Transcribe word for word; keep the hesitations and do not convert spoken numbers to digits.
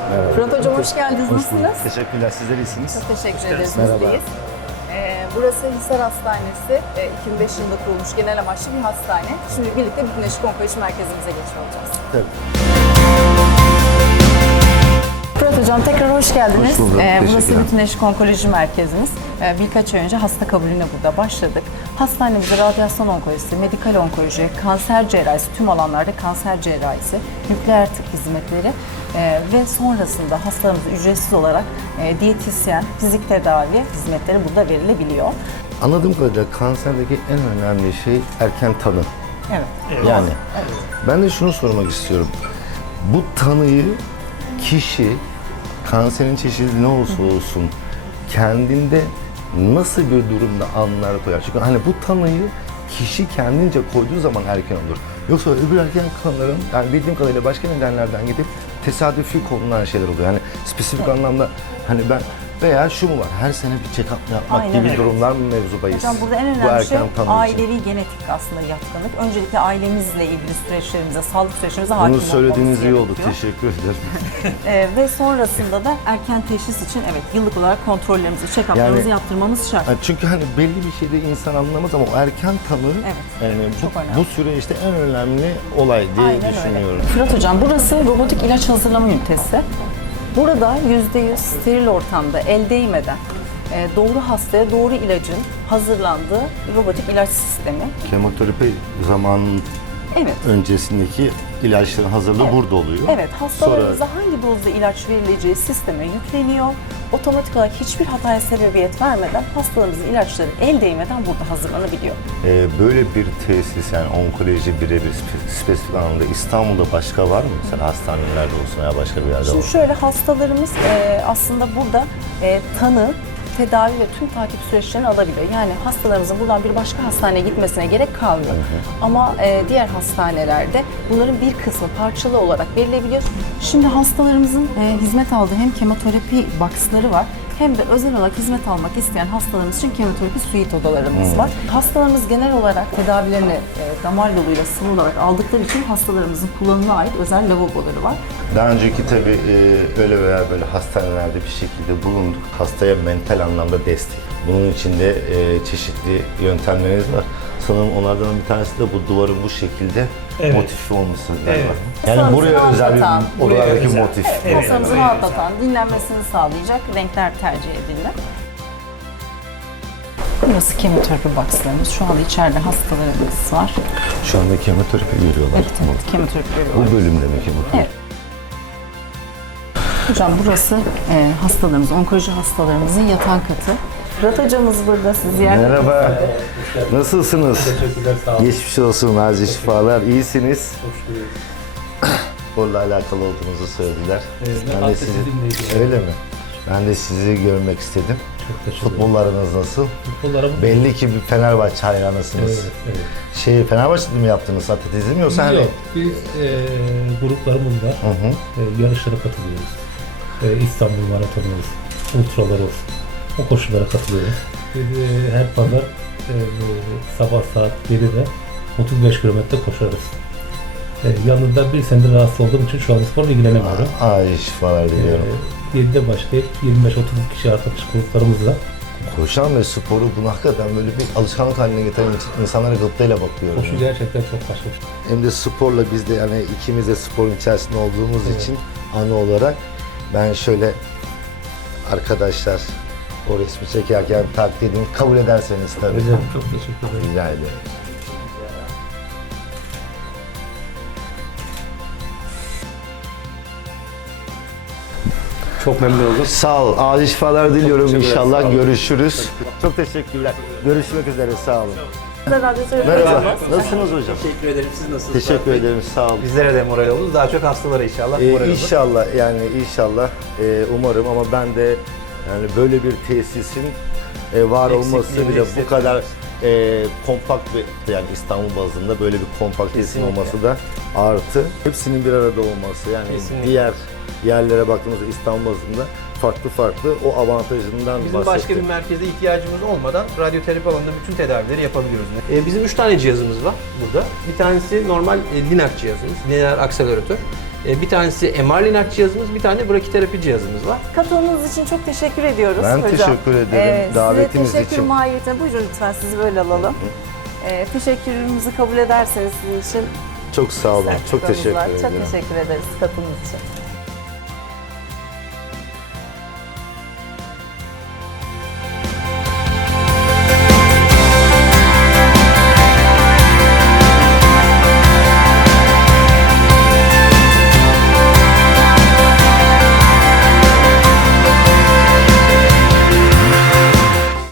Merhaba. Fırat Hocam hoş geldiniz. Hoş Nasılsınız? bulduk. Teşekkürler. Sizler iyisiniz. Çok teşekkür ederiz. Merhaba. Bizdeyiz. Ee, burası Hisar Hastanesi. Ee, iki bin beş yılında kurulmuş genel amaçlı bir hastane. Şimdi birlikte Bütünleşik Onkoloji Merkezimize geçiyor olacağız. Tabii. Fırat Hocam tekrar hoş geldiniz. Hoş bulduk. Ee, burası Teşekkürler. Bütünleşik Onkoloji Merkezimiz. Ee, birkaç ay önce hasta kabulüne burada başladık. Hastanemizde radyasyon onkolojisi, medikal onkoloji, kanser cerrahisi, tüm alanlarda kanser cerrahisi, nükleer tıp hizmetleri e, ve sonrasında hastalarımıza ücretsiz olarak e, diyetisyen, fizik tedavi hizmetleri burada verilebiliyor. Anladığım kadarıyla kanserdeki en önemli şey erken tanı. Evet. Yani Evet. ben de şunu sormak istiyorum. Bu tanıyı kişi kanserin çeşidi ne olursa olsun kendinde nasıl bir durumda anlar koyar? Çünkü hani bu tanıyı kişi kendince koyduğu zaman erken olur. Yoksa öbür erken kanların, yani bildiğim kadarıyla başka nedenlerden gidip tesadüfi konulan şeyler oluyor. Yani spesifik anlamda hani ben veya şu mu var, her sene bir check-up yapmak Aynen gibi öyle. durumlar mı mevzudayız? Hocam burada en Bu önemli erken şey tanı için. ailevi genetik aslında yatkınlık. Öncelikle ailemizle ilgili süreçlerimize, sağlık süreçlerimize hakim Bunu olmamız söylediğiniz iyi oldu. gerekiyor. Teşekkür ederim. Ee, ve sonrasında da erken teşhis için evet yıllık olarak kontrollerimizi, check-up'larımızı Yani- yaptırmamız şart. Yani çünkü hani belli bir şeyde insan anlamaz ama o erken tanı Evet, yani çok bu, önemli. bu süreçte en önemli olay diye Aynen düşünüyorum. öyle. Fırat Hocam burası robotik ilaç hazırlama ünitesi. Burada yüzde yüz steril ortamda el değmeden e, doğru hastaya doğru ilacın hazırlandığı robotik ilaç sistemi. Kemoterapi zamanın Evet. öncesindeki ilaçların hazırlığı Evet. burada oluyor. Evet, hastalarımıza Sonra hangi dozda ilaç verileceği sisteme yükleniyor. Otomatik olarak hiçbir hataya sebebiyet vermeden hastalarımızın ilaçları el değmeden burada hazırlanabiliyor. e, böyle bir tesis yani onkoloji birebir spe- spesifik anlamda İstanbul'da başka var mı? Mesela hastanelerde olsun veya başka bir yerde Şimdi olsun. şöyle hastalarımız e, aslında burada e, tanı, tedavi ve tüm takip süreçlerini alabiliyor. Yani hastalarımızın buradan bir başka hastaneye gitmesine gerek kalmıyor. Ama e, diğer hastanelerde bunların bir kısmı parçalı olarak verilebiliyor. Şimdi hastalarımızın e, hizmet aldığı hem kemoterapi box'ları var hem de özel olarak hizmet almak isteyen hastalarımız için kemoterapi suite odalarımız var. Hastalarımız genel olarak tedavilerini e, damar yoluyla sıvı olarak aldıkları için hastalarımızın kullanımına ait özel lavaboları var. Daha önceki tabii e, öyle veya böyle hastanelerde bir şekilde bulunduk. Hastaya mental anlamda destek. Bunun içinde e, çeşitli yöntemleriniz var. Sanırım onlardan bir tanesi de bu duvarın bu şekilde Evet. motifi olması galiba. Evet. Yani Hastamızı buraya özel bir rahatlatan, odalardaki buraya özel. motif. Evet, hastanızı rahatlatan, dinlenmesini sağlayacak renkler tercih edildi. Burası kemoterapi box'larımız. Şu anda içeride hastalarımız var. Şu anda kemoterapi veriyorlar. Evet, evet, kemoterapi veriyorlar. Bu bölümde mi kemoterapi? Evet. Hocam burası e, hastalarımız, onkoloji hastalarımızın yatan katı. Fırat hocamız burada, sizi ziyaret etmek Merhaba. istedi. Nasılsınız? Teşekkürler, sağ olun. Geçmiş olsun, acil şifalar. İyisiniz. Hoş bulduk. Sporla alakalı olduğunuzu söylediler. Evet, ben de atletizmle sizi... ilgili. Öyle mi? Ben de sizi görmek istedim. Çok teşekkür ederim. Futbollarınız nasıl? Futbollarımız Belli ki bir Fenerbahçe hayranısınız. Evet, evet. Şey, Fenerbahçe'de mi yaptınız atletizm yoksa hani? Yok, biz e, gruplarımız var. Hı hı. E, yarışlara katılıyoruz. E, İstanbul Maratonu olsun, ultralar olsun. O koşullara katılıyoruz. Biz e, her pazar e, sabah saat yedide otuz beş kilometre koşarız. E, yalnız bir senedir rahatsız olduğum için şu an sporla ilgilenemiyorum. Acil şifalar diliyorum. E, yedide başlayıp yirmi beş otuz kişi arkadaş gruplarımızla Koşan ve sporu bunu hakikaten böyle bir alışkanlık haline getiren insanlara gıptayla bakıyorum. koşu gerçekten çok başka bir şey. Hem de sporla biz de yani ikimiz de sporun içerisinde olduğumuz Evet. için anı olarak ben şöyle arkadaşlar o resmi çekerken takdir edin kabul ederseniz tabii. Hocam çok teşekkür ederim. Rica ederim. Çok memnun oldum. Sağ ol. Acil şifalar diliyorum teşekkürler, sağ inşallah. olun. Görüşürüz. Çok teşekkürler. Görüşmek üzere. Sağ olun. Radyatörü Merhaba. Nasılsınız hocam? Teşekkür ederim. Siz nasılsınız? Teşekkür ederim. Sağ olun. Bizlere de moral oldu. Daha çok hastalara inşallah Ee, moral olur. inşallah yani inşallah e, umarım ama ben de yani böyle bir tesisin e, var Eksikliğini olması bile bu hissetmiyoruz. kadar e, kompakt bir yani İstanbul bazında böyle bir kompakt tesin Kesinlikle. olması da artı. Hepsinin bir arada olması yani Kesinlikle. diğer yerlere baktığımızda İstanbul bazında farklı farklı o avantajından Bizim başka bahsettim. bir merkezde ihtiyacımız olmadan radyoterapi alanında bütün tedavileri yapabiliyoruz. Ee, bizim üç tane cihazımız var burada. Bir tanesi normal e, Linac cihazımız, lineer akseleratör. E, bir tanesi M R Linac cihazımız, bir tane brakiterapi cihazımız var. Katılımınız için çok teşekkür ediyoruz Ben hocam. teşekkür ederim davetiniz size teşekkür için. mahiyetine. Buyurun lütfen sizi böyle alalım. Ee, teşekkürümüzü kabul ederseniz sizin için Çok sağ olun. Çok sertifikamız teşekkür var. ederim. Çok teşekkür ederiz katılımınız için.